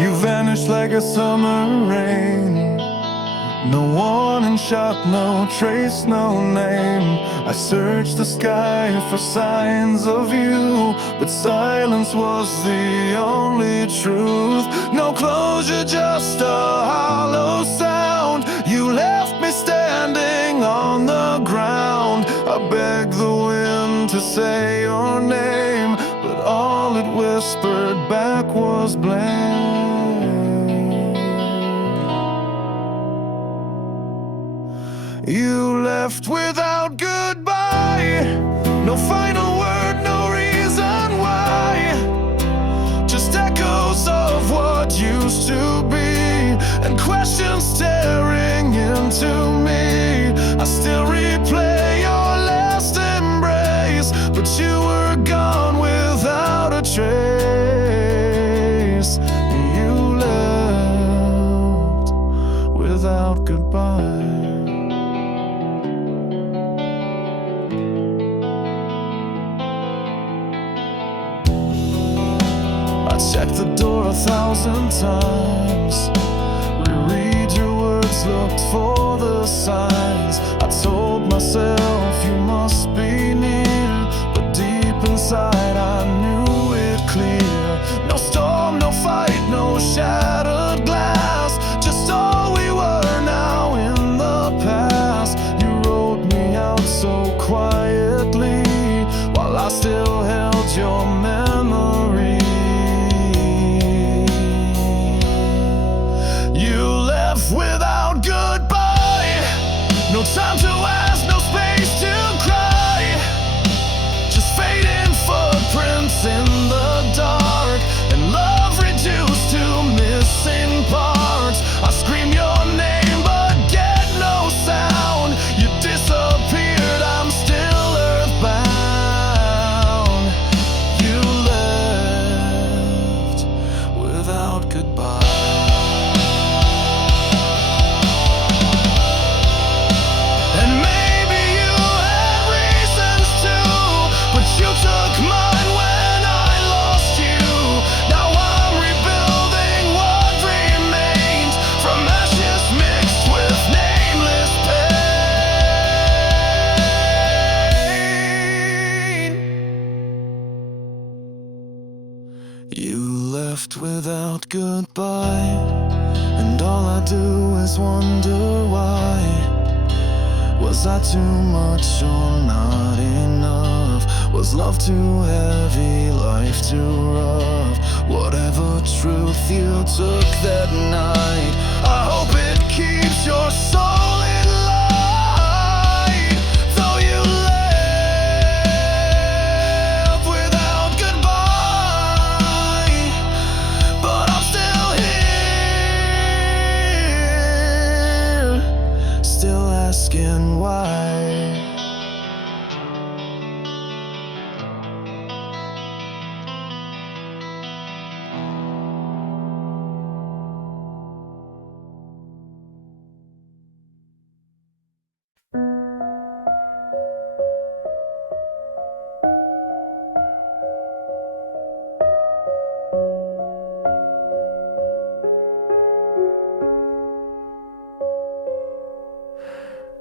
You vanished like a summer rain. No warning shot, no trace, no name. I searched the sky for signs of you, but silence was the only truth. No closure, just a hollow sound. You left me standing on the ground. I begged the wind to say your name, but all it whispered back was blame. You left without goodbye. No final word, no reason why. Just echoes of what used to be, and questions staring into me. I still replay your last embrace, but you were gone without a trace. You left without goodbye. I checked the door 1,000 times, reread your words, looked for the signs. I told myself you must be near, but deep inside I knew it clear. No storm, no fight, no shattered glass, just all we were now in the past. You wrote me out so quietly, while I still held your memory. Without goodbye, no time to ask, no space to cry. Just fading footprints in the dark, and love reduced to missing parts. I scream your name but get no sound. You disappeared, I'm still earthbound. You left without goodbye. You left without goodbye, and all I do is wonder why. Was I too much or not enough? Was love too heavy, life too rough? Whatever truth you took that night, I hope it keeps your soul in light. Though you left without goodbye, but I'm still here, still asking why.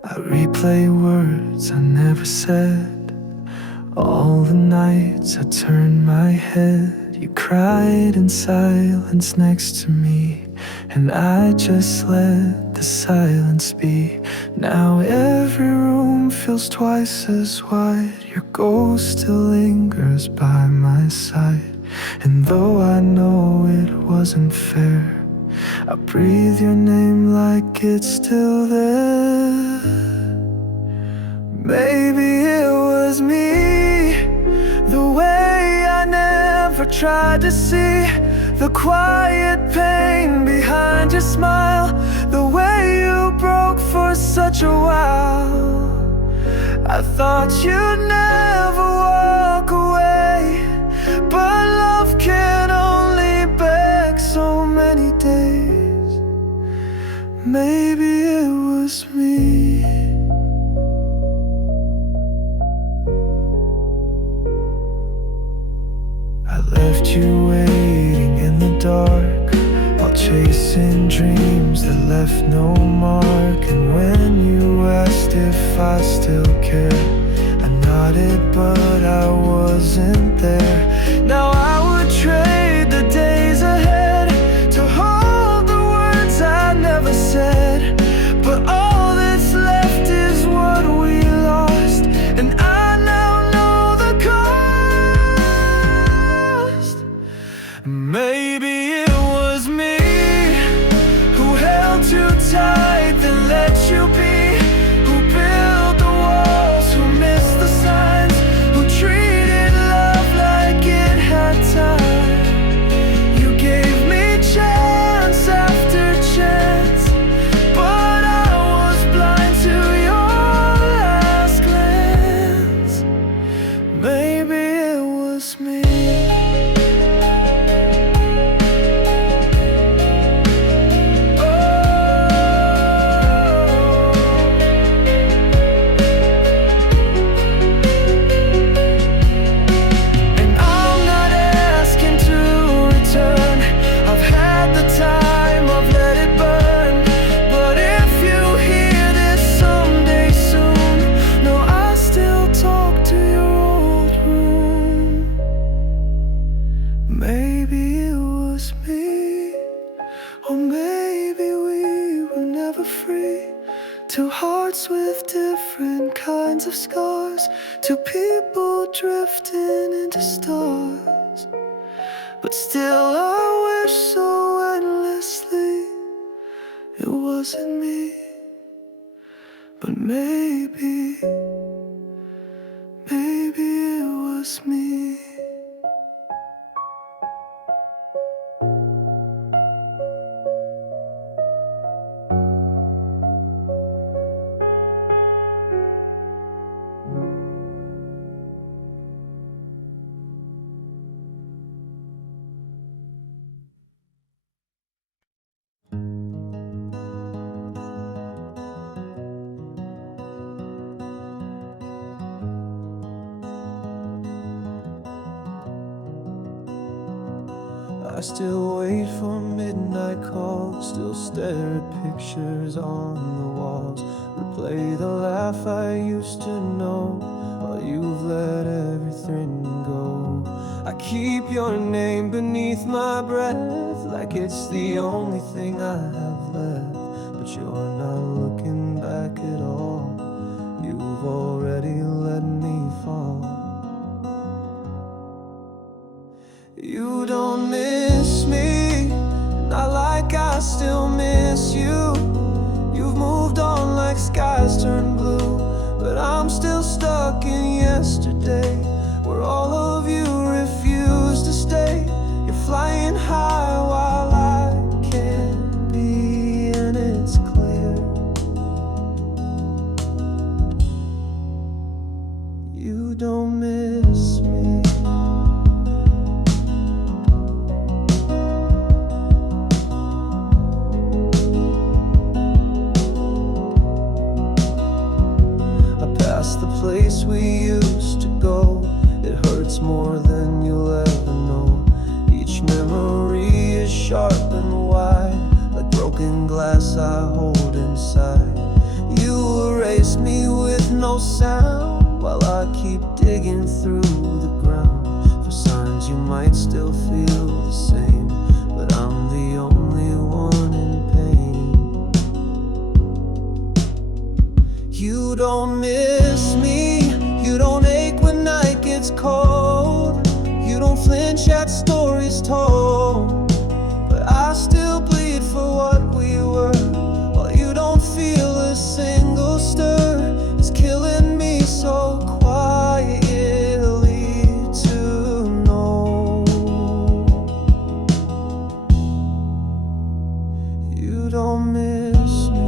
I replay words I never said. All the nights I turned my head. You cried in silence next to me, and I just let the silence be. Now every room feels twice as wide. Your ghost still lingers by my side, and though I know it wasn't fair, I breathe your name like it's still there. Maybe it was me, the way I never tried to see the quiet pain behind your smile, the way you broke for such a while. I thought you'd never walk away, but love can only beg so many days. Maybe it was me. I left you waiting in the dark, chasing dreams that left no mark. And when you asked if I still care, I nodded but I wasn't there. Now I would trade the days ahead to hold the words I never said. But all that's left is what we lost, and I now know the cost. Maybe it was me who held you tight, then let you be, who built the walls, who missed the signs, who treated love like it had time. You gave me chance after chance, but I was blind to your last glance. Maybe it was me. Maybe it was me, or maybe we were never free. Two hearts with different kinds of scars, two people drifting into stars. But still I wish so endlessly it wasn't me. But maybe it was me. I still wait for midnight calls, still stare at pictures on the walls, replay the laugh I used to know, while you've let everything go. I keep your name beneath my breath, like it's the only thing I have left. But you're not looking back at all, you've already let me fall. You don't miss me, not like I still miss you. You've moved on like skies turn blue, but I'm still stuck in yesterday, where all of you refuse to stay. You're flying high while I can't be, and it's clear you don't miss me. The place we used to go, it hurts more than you'll ever know. Each memory is sharp and wide, like broken glass I hold inside. You erased me with no sound, while I keep digging through the ground for signs you might still feel the same. But I'm the only one in pain. You don't miss me, you don't ache when night gets cold, you don't flinch at stories told. But I still bleed for what we were, while you don't feel a single stir. It's killing me so quietly to know you don't miss me.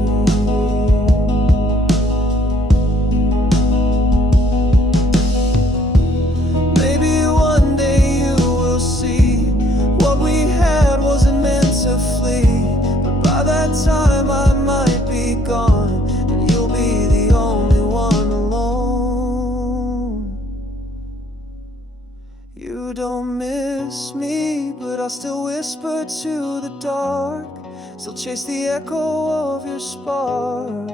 But by that time I might be gone, and you'll be the only one alone. You don't miss miss me, but I still whisper to the dark, still chase the echo of your spark.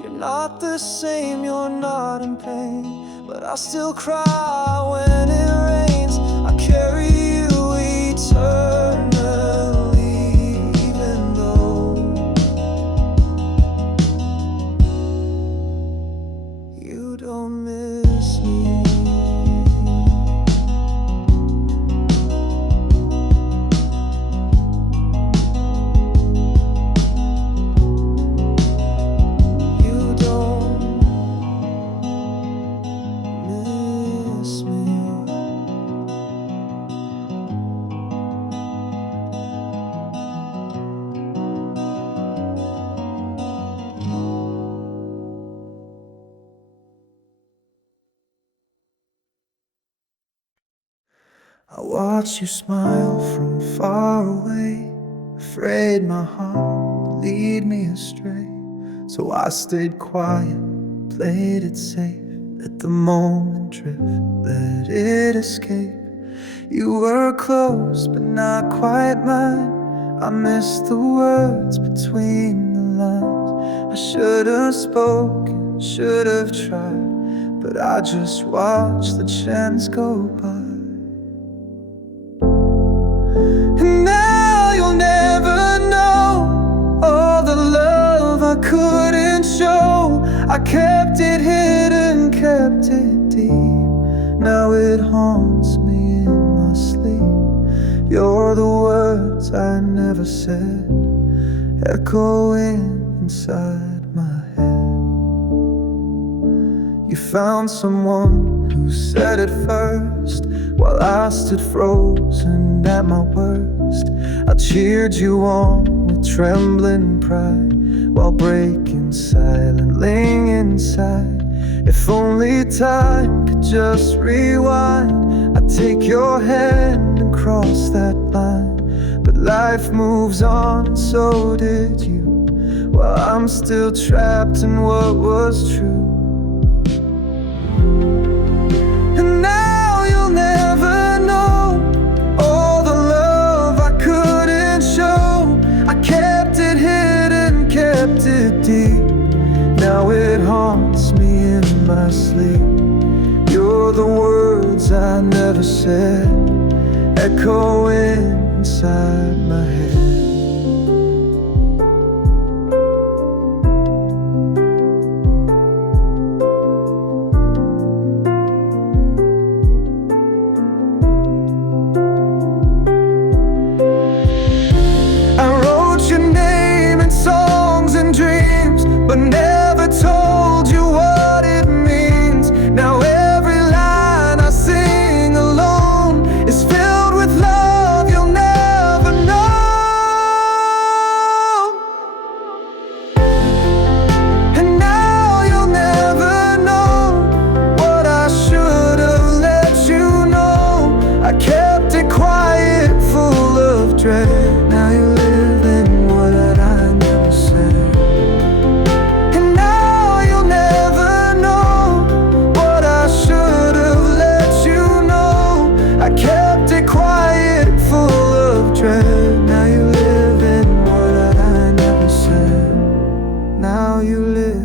You're not the same, you're not in pain, but I still cry when it rains. I carry you eternally, even though you don't miss me. I watch you smile from far away, afraid my heart would lead me astray. So I stayed quiet, played it safe, let the moment drift, let it escape. You were close, but not quite mine. I missed the words between the lines. I should have spoken, should have tried, but I just watched the chance go by. And now you'll never know all the love I couldn't show. I kept it hidden, kept it deep. Now it haunts me in my sleep. You're the words I never said, echoing inside my head. You found someone who said it first, while I stood frozen at my worst. I cheered you on with trembling pride, while breaking silently inside. If only time could just rewind, I'd take your hand and cross that line. But life moves on, and so did you, while I'm still trapped in what was true. And now you'll never know all the love I couldn't show. I kept it hidden, kept it deep. Now it haunts me in my sleep. You're the words I never said, echoing inside my head. But never told you what it means. Now every line I sing alone is filled with love you'll never know. And now you'll never know what I should have let you know. I kept it quiet, full of dread. Now you live in what I never said. Now you live in what I never said. Now you live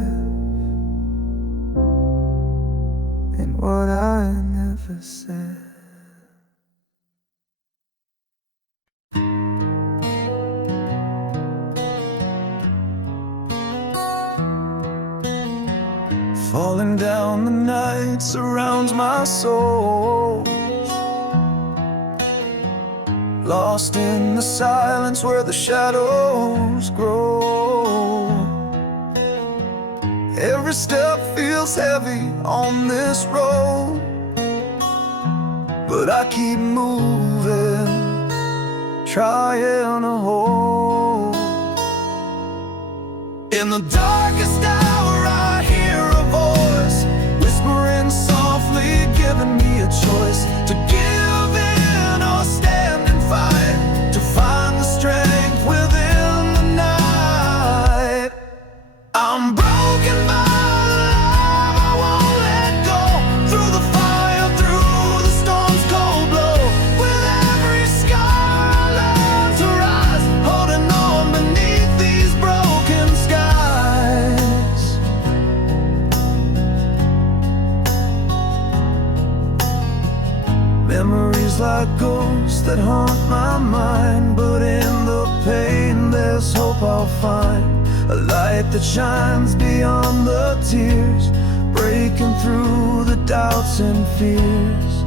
in what I never said. Falling down the night surrounds my soul, lost in the silence where the shadows grow. Every step feels heavy on this road, but I keep moving, trying to hold. In the darkest hour I hear a voice, whispering softly, giving me a choice to give in or stand and fight, to find the strength within the night. I'm broken by love, I won't let go. Through the fire, through the storm's cold blow, without haunt my mind, but in the pain there's hope I'll find. A light that shines beyond the tears, breaking through the doubts and fears.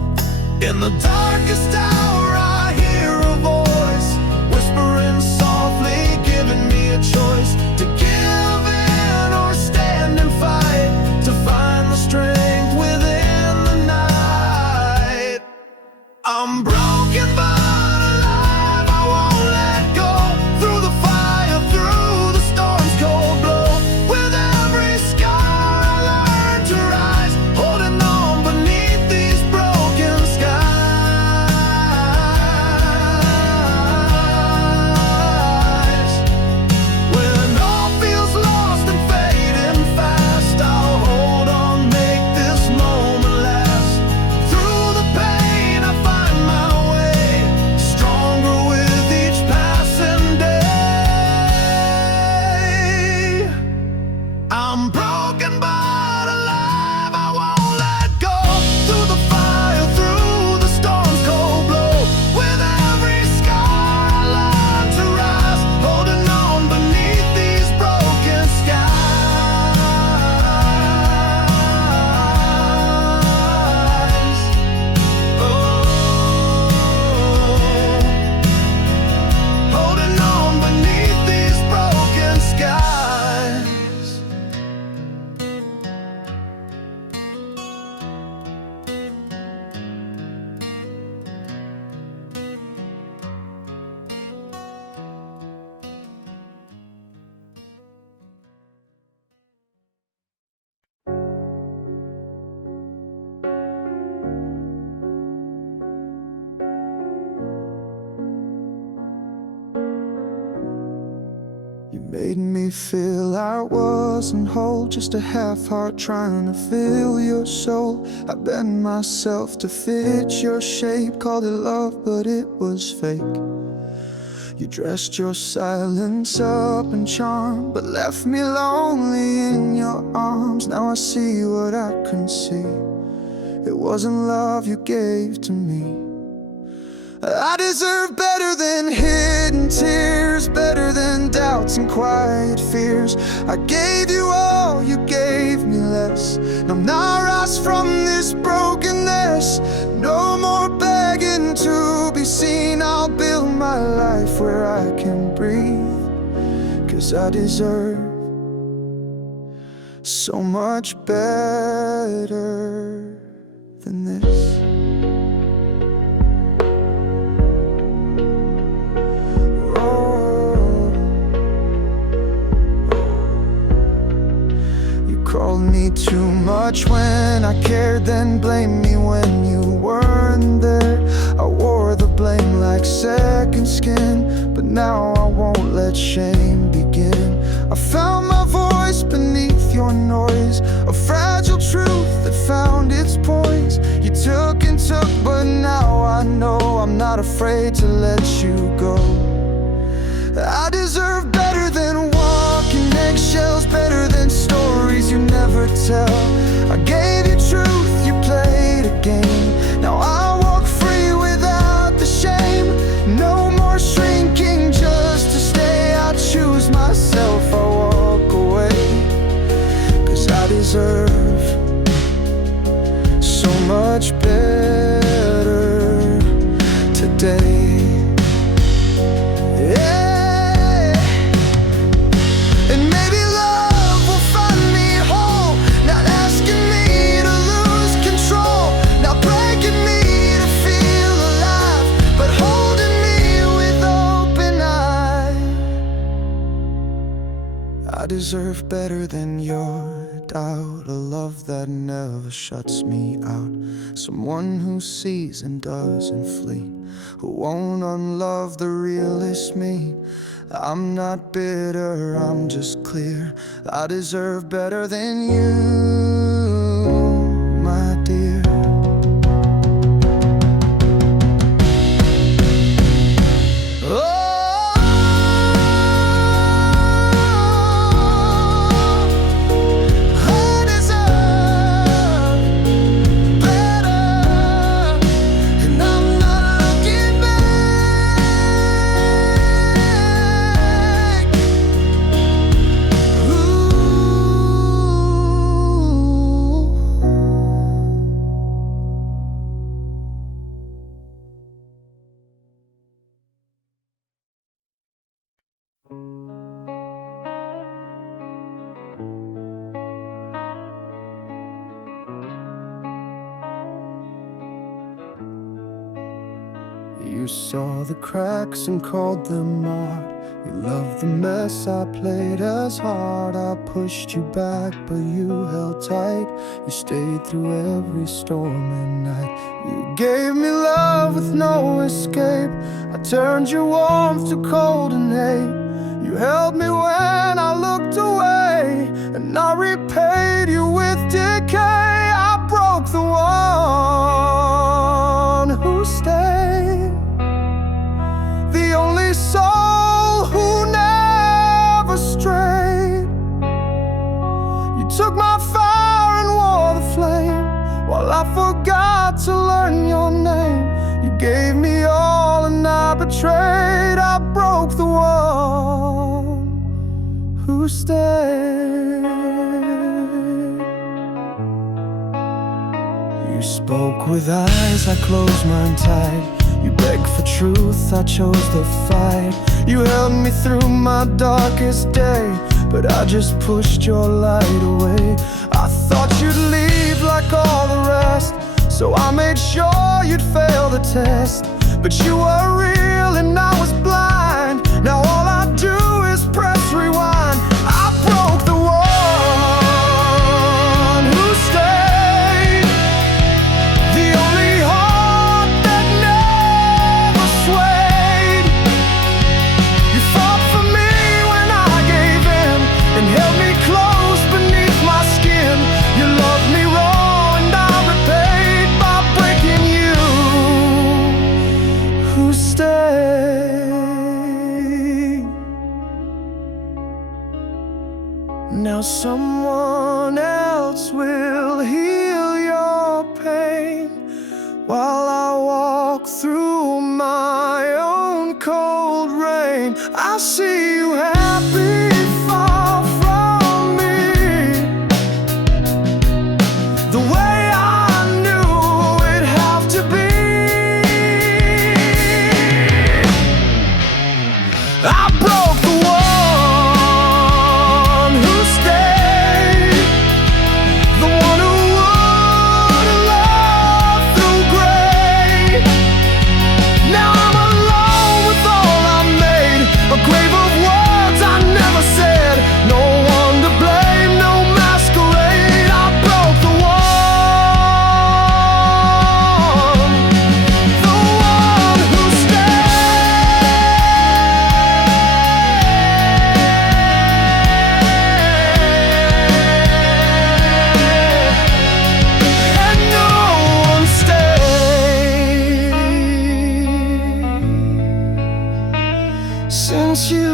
In the darkest hour I hear a voice, whispering softly, giving me a choice to give in or stand and fight, to find the strength within the night. I'm broken but alive, I won't let go. Through the fire, through the storm's cold blow, with every scar I learn to rise, holding on beneath these broken skies. When all feels lost and fading fast, I'll hold on, make this moment last. Through the pain I find my way, stronger with each passing day. I'm broken but alive, I won't let go. Through the fire, through the storm's cold blow, with every scar I learn to rise, holding on beneath these broken skies. Oh, holding on beneath these broken skies. You made me feel I wasn't whole, just a half heart trying to fill your soul. I bent myself to fit your shape, called it love, but it was fake. You dressed your silence up in charm, but left me lonely in your arms. Now I see what I couldn't see. It wasn't love you gave to me. I deserve better than hidden tears, better than doubts and quiet fears. I gave you all, you gave me less. Now I'm not rise from this brokenness. No more begging to be seen. I'll build my life where I can breathe, 'cause I deserve so much better than this. Called me too much when I cared, then blamed me when you weren't there. I wore the blame like second skin, but now I won't let shame begin. I found my voice beneath your noise, a fragile truth that found its poise. You took and took, but now I know I'm not afraid to let you go. I deserve better than walking eggshells, better than stories you never tell. I gave you truth, you played a game. Now I walk free without the shame. No more shrinking just to stay. I choose myself, I walk away, 'cause I deserve so much better today. I deserve better than your doubt, a love that never shuts me out, someone who sees and doesn't flee, who won't unlove the realest me. I'm not bitter, I'm just clear. I deserve better than you, my dear. You saw the cracks and called them art. You loved the mess, I played as hard. I pushed you back, but you held tight. You stayed through every storm and night. You gave me love with no escape. I turned your warmth to cold and hate. You held me when I looked away, and I repaid you with decay. I broke the one who stayed, the only soul who never strayed. You took my fire and wore the flame, while I forgot to learn your name. You gave me all and I betrayed. I broke the one who stayed. You spoke with eyes, I closed mine tight. You begged for truth, I chose the fight. You held me through my darkest day, but I just pushed your light away. I thought you'd leave like all the rest, so I made sure you'd fail the test. But you were real and I was blind. Now all I do is press rewind. I broke the one who stayed, the only heart that never swayed. You fought for me when I gave in, and held me close beneath my skin. You loved me raw and I repaid by breaking you who stayed. Now someone else will heal your pain, while I walk through my own cold rain. I see you happy, far from me, the way I knew it'd have to be. I broke the one who stayed, the one who would love through gray. Now I'm alone with all I made, a grave of words I never said. No one to blame, no masquerade. I broke the one who stayed, and no one stayed since you.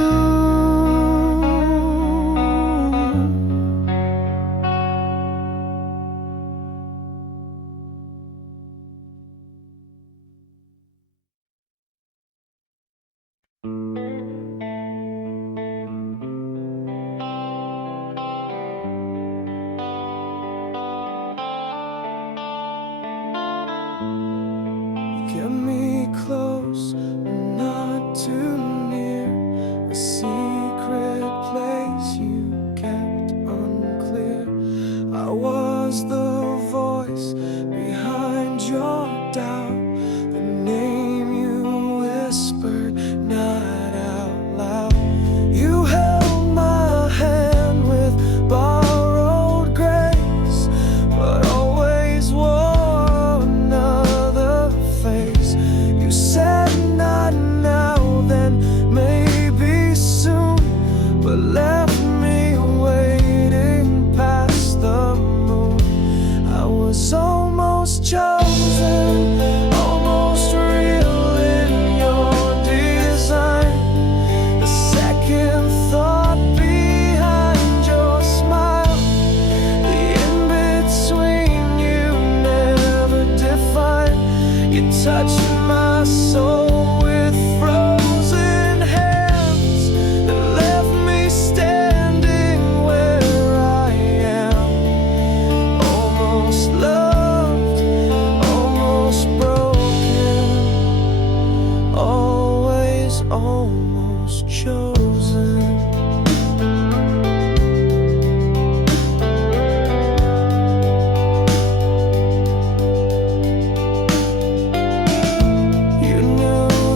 Get me close, but not too near. A secret place you kept unclear. I was the voice behind your doubt, the name you whispered, not out loud. You held my hand with borrowed grace, but always wore another face. You said not now, then maybe soon, but left me waiting past the moon. I was almost chosen, almost real in your design. The second thought behind your smile, the in-between you never defined. You touched my soul with frozen hands, and left me standing where I am. Almost loved, almost broken, always almost chosen. You knew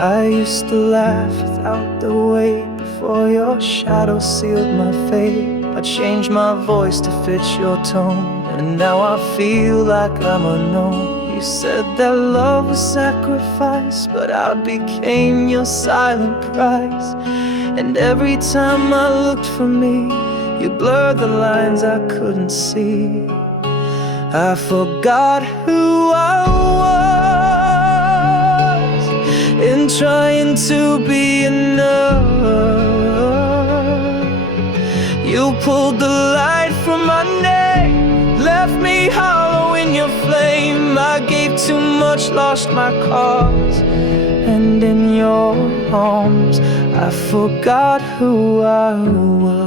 I used to laugh without the weight before your shadow sealed my fate. I changed my voice to fit your tone, and now I feel like I'm unknown. You said that love was sacrifice, but I became your silent price. And every time I looked for me, you blurred the lines I couldn't see. I forgot who I was in trying to be enough. You pulled the light from my neck, left me hollow in your flame. I gave too much, lost my cause, and in your arms I forgot who I was.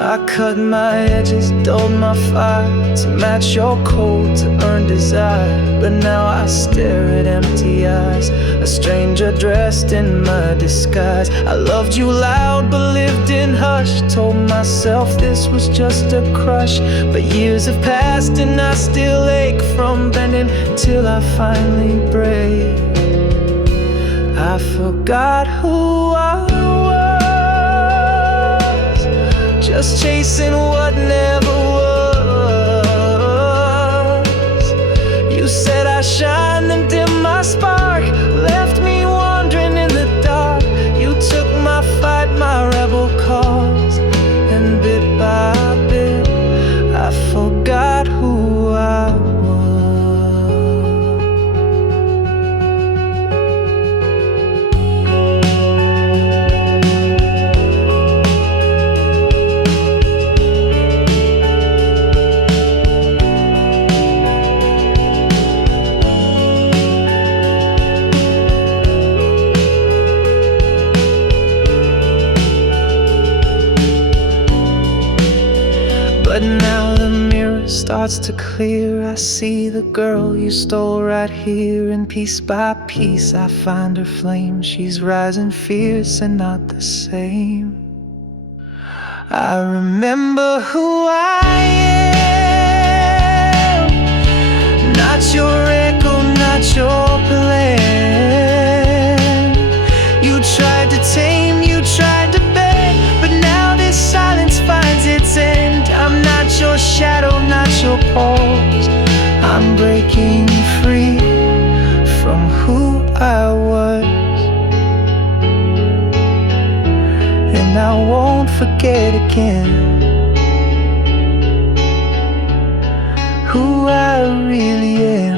I cut my edges, dulled my fire to match your cold, to earn desire. But now I stare at empty eyes, a stranger dressed in my disguise. I loved you loud but lived in hush, told myself this was just a crush. But years have passed and I still ache from bending till I finally break. I forgot who I was, just chasing what never was. You said I shine and dim my spark, left me wandering in the dark. You took my fight, my rebel cause, and bit by bit I forgot who I was. But now the mirror starts to clear. I see the girl you stole right here, and piece by piece I find her flame. She's rising fierce and not the same. I remember who I am, not your echo, not your plan. You tried to tame, you tried to beg, but now this silence finds its end. I'm not your shadow, not your pulse. I'm breaking free from who I was, and I won't forget again who I really am.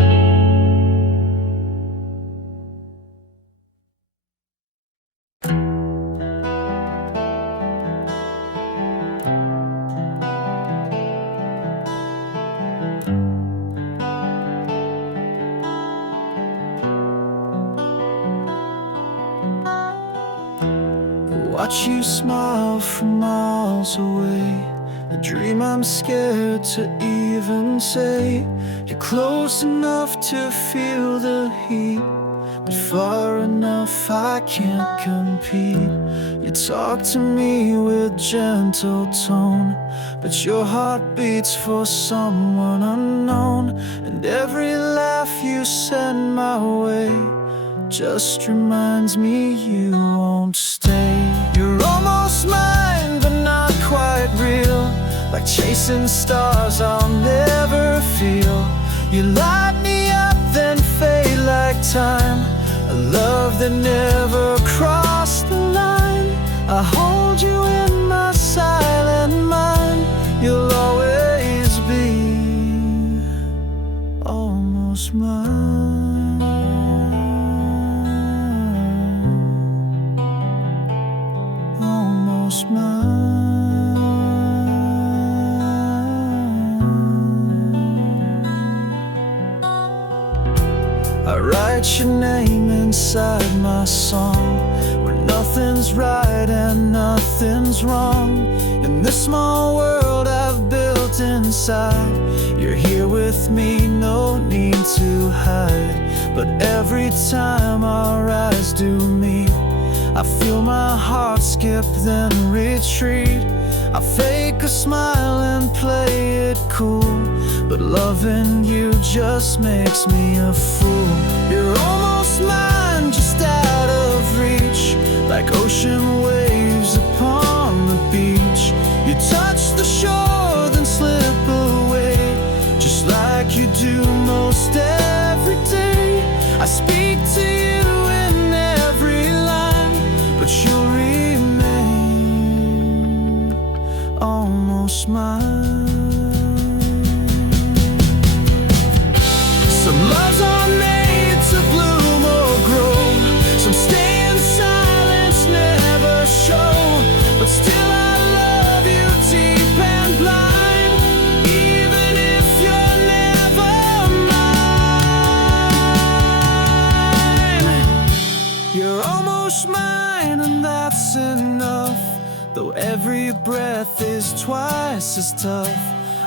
Watch you smile from miles away, a dream I'm scared to even say. You're close enough to feel the heat, but far enough I can't compete. You talk to me with gentle tone, but your heart beats for someone unknown. And every laugh you send my way just reminds me you won't stay. You're almost mine, but not quite real, like chasing stars I'll never feel. You light me up, then fade like time, a love that never crossed the line. I hold you in my silent mind, you'll always be almost mine. I write your name inside my song, where nothing's right and nothing's wrong. In this small world I've built inside, you're here with me, no need to hide. But every time our eyes do meet, I feel my heart skip then retreat. I fake a smile and play it cool, but loving you just makes me a fool. You're almost mine, just out of reach, like ocean waves upon the beach. You touch the shore, then slip away, just like you do most every day. I speak to you in every line, but you'll remain almost mine. Some loves are made to bloom or grow, some stay in silence, never show, but still I love you deep and blind, even if you're never mine. You're almost mine, and that's enough, though every breath is twice as tough.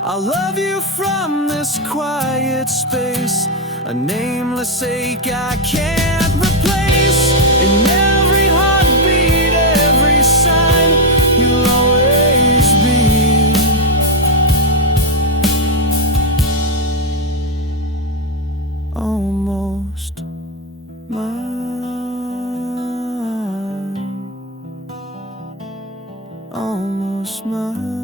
I love you from this quiet space, a nameless ache I can't replace. In every heartbeat, every sign, you'll always be almost mine, almost mine.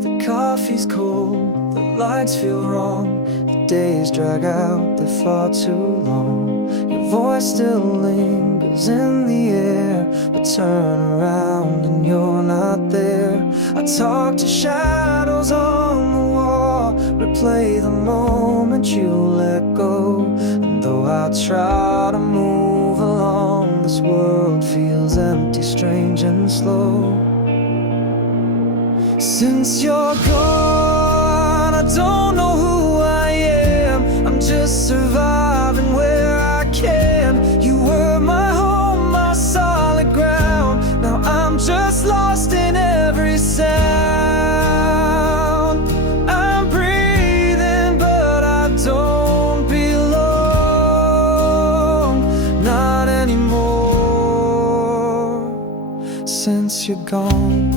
The coffee's cold, the lights feel wrong, the days drag out, they're far too long. Your voice still lingers in the air, but turn around and you're not there. I talk to shadows on the wall, replay the moment you let go. And though I try to move along, this world feels empty, strange and slow. Since you're gone, I don't know who I am. I'm just surviving where I can. You were my home, my solid ground. Now I'm just lost in every sound. I'm breathing, but I don't belong, not anymore. Since you're gone,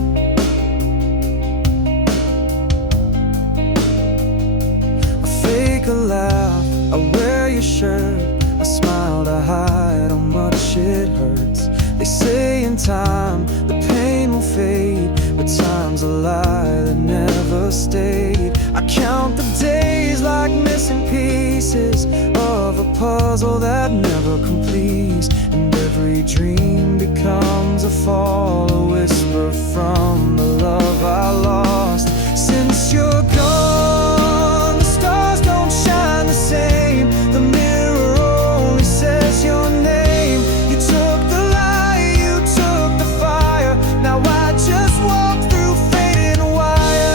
a laugh, I wear your shirt, I smile to hide how much it hurts. They say in time the pain will fade, but time's a lie that never stayed. I count the days like missing pieces of a puzzle that never completes, and every dream becomes a fall, a whisper from the love I lost. Since you're gone, the stars don't shine the same, the mirror only says your name. You took the light, you took the fire, now I just walk through faded wires,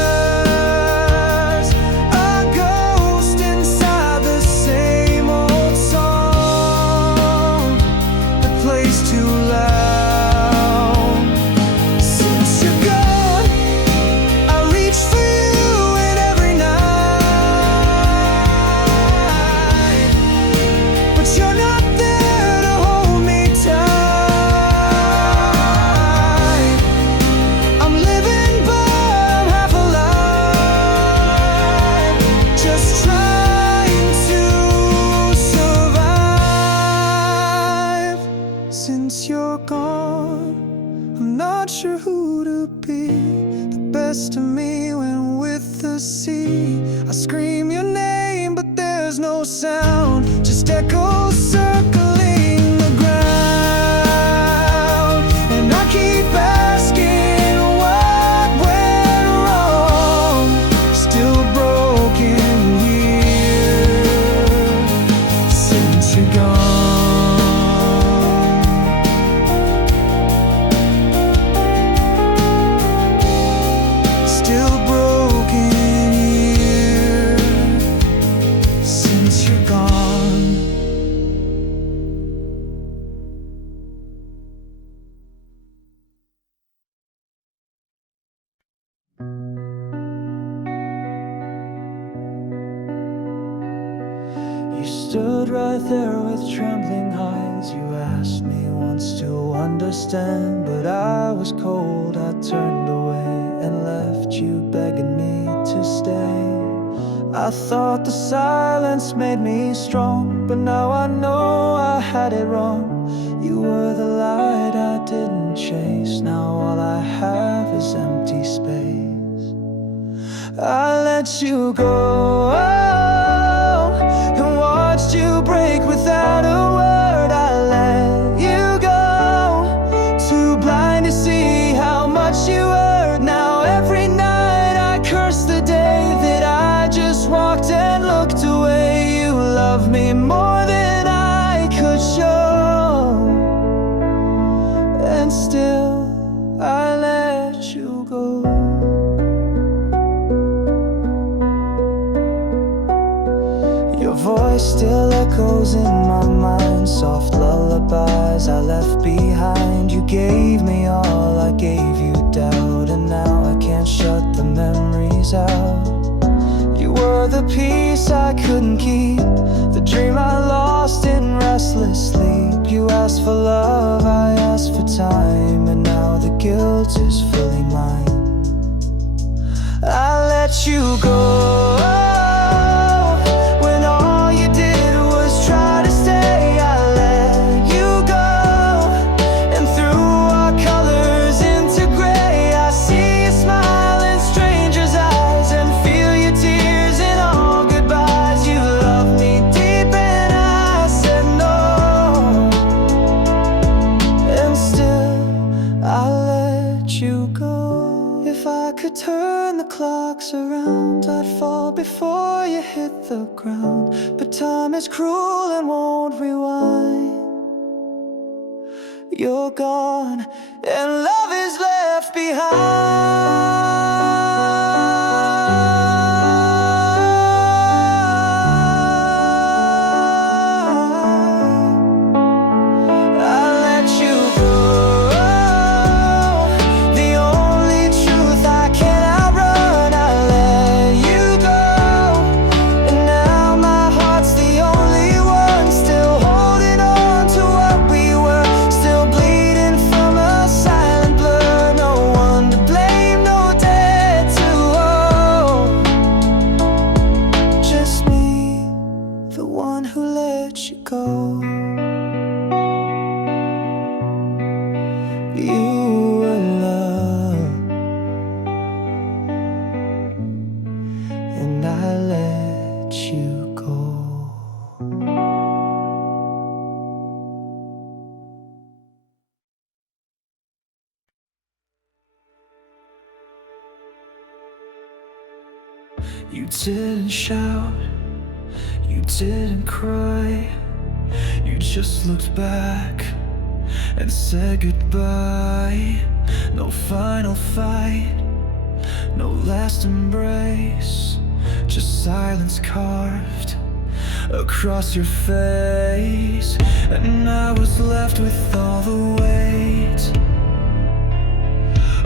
a ghost inside the same old song that plays too loud. Since you're gone, I reach for you in every night, but you're not there to hold me tight. I'm living but I'm half alive, just trying to survive. Since you're gone, I'm not sure who to be. The best of me went with the sea. I scream your name, but there's no sound, just echoes circling the ground. And I keep asking what went wrong, still broken here. Since you're gone, still broken here. Since you're gone. You stood right there with trembling eyes. You asked me once to understand, but I was cold. I turned away and left you begging me to stay. I thought the silence made me strong, but now I know I had it wrong. You were the light I didn't chase. Now all I have is empty space. I let you go and watched you break without a word. I let you go, too blind to see how much you hurt. Now every night I curse the day that I just walked and looked away. You love me more than I could show, and still I let you go. Your voice still echoes in my mind, soft lullabies I left behind. You gave me all, I gave you doubt, and now I can't shut the memories out. You were the peace I couldn't keep, the dream I lost in restless sleep. You asked for love, I asked for time, and now the guilt is fully mine. I let you go when all you did was try to stay. I let you go, and through our colors into gray, I see you smile in strangers' eyes and feel your tears in all goodbyes. You loved me deep and I said no, and still I let you go. If I could turn the clocks around, I'd fall before you hit the ground. But time is cruel and won't rewind. You're gone and love is left behind. I let you go, the only truth I cannot run. I let you go, and now my heart's the only one still holding on to what we were, still bleeding from a silent blur. No one to blame, no debt to owe, just me, the one who let you go. You were love, and I let you go. You didn't shout, you didn't cry, you just looked back and said goodbye. No final fight, no last embrace, just silence carved across your face. And I was left with all the weight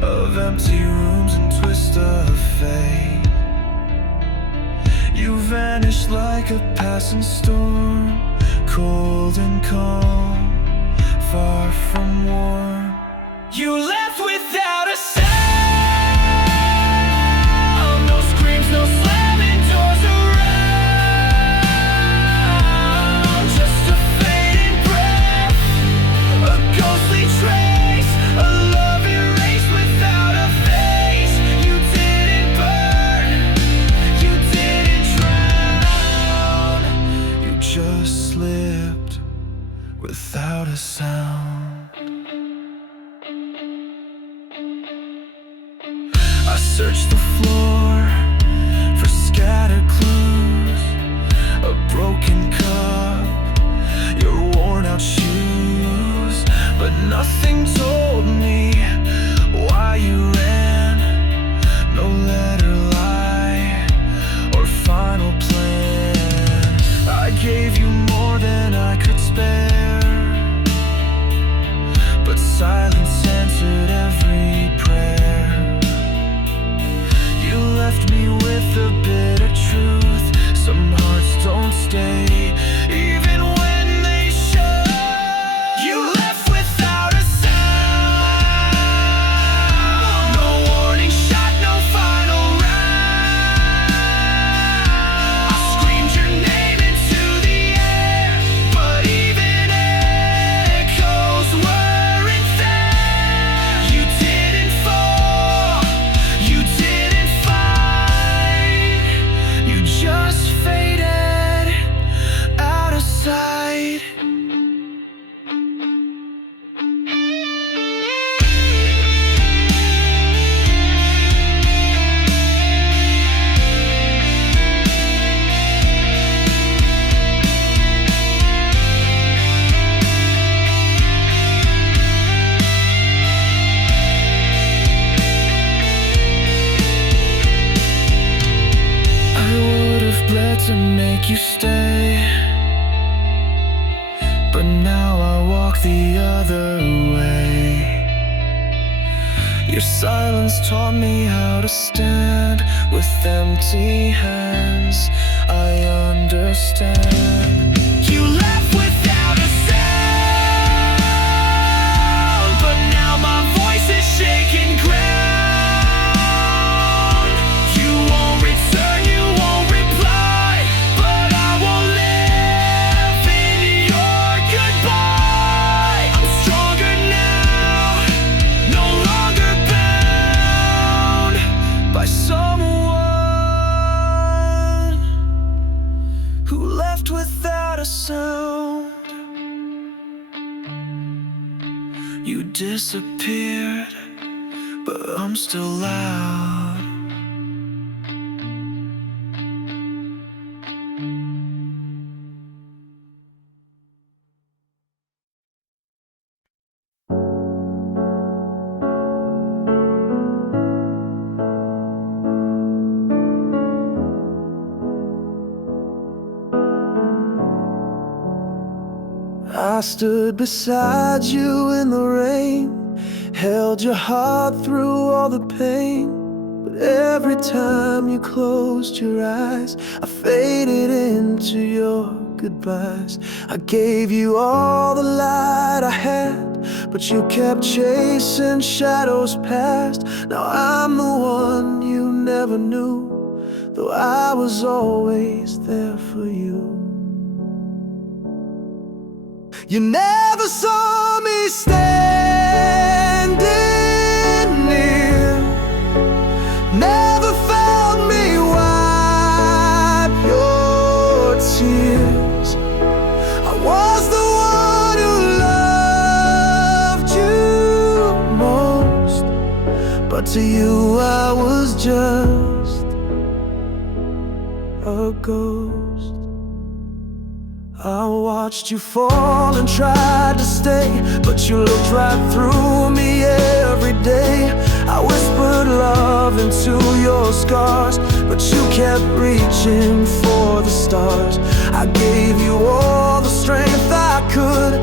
of empty rooms and twist of fate. You vanished like a passing storm, cold and calm, far from warm. You left without a sound, no screams, no slamming doors around, just a fading breath, a ghostly trace, a love erased without a face. You didn't burn, you didn't drown, you just slipped without a sound. I searched the floor for scattered clues, a broken cup, your worn out shoes, but nothing told me why you ran. No letter, lie, or final plan. I gave you more than I could spare, but silence answered every prayer. Left me with the bitter truth. Some hearts don't stay, to make you stay, but now I walk the other way. Your silence taught me how to stand with empty hands. I understand. You left without a sound, but now my voice is shaking ground. You won't return, you won't reply, but I will live in your goodbye. I'm stronger now, no longer bound by someone who left without a sound. You disappeared, but I'm still loud. I stood beside you in the rain, held your heart through all the pain. But every time you closed your eyes, I faded into your goodbyes. I gave you all the light I had, but you kept chasing shadows past. Now I'm the one you never knew, though I was always there for you. You never saw me standing near, never felt me wipe your tears. I was the one who loved you most, but to you I was just a ghost. I watched you fall and tried to stay, but you looked right through me every day. I whispered love into your scars, but you kept reaching for the stars. I gave you all the strength I could,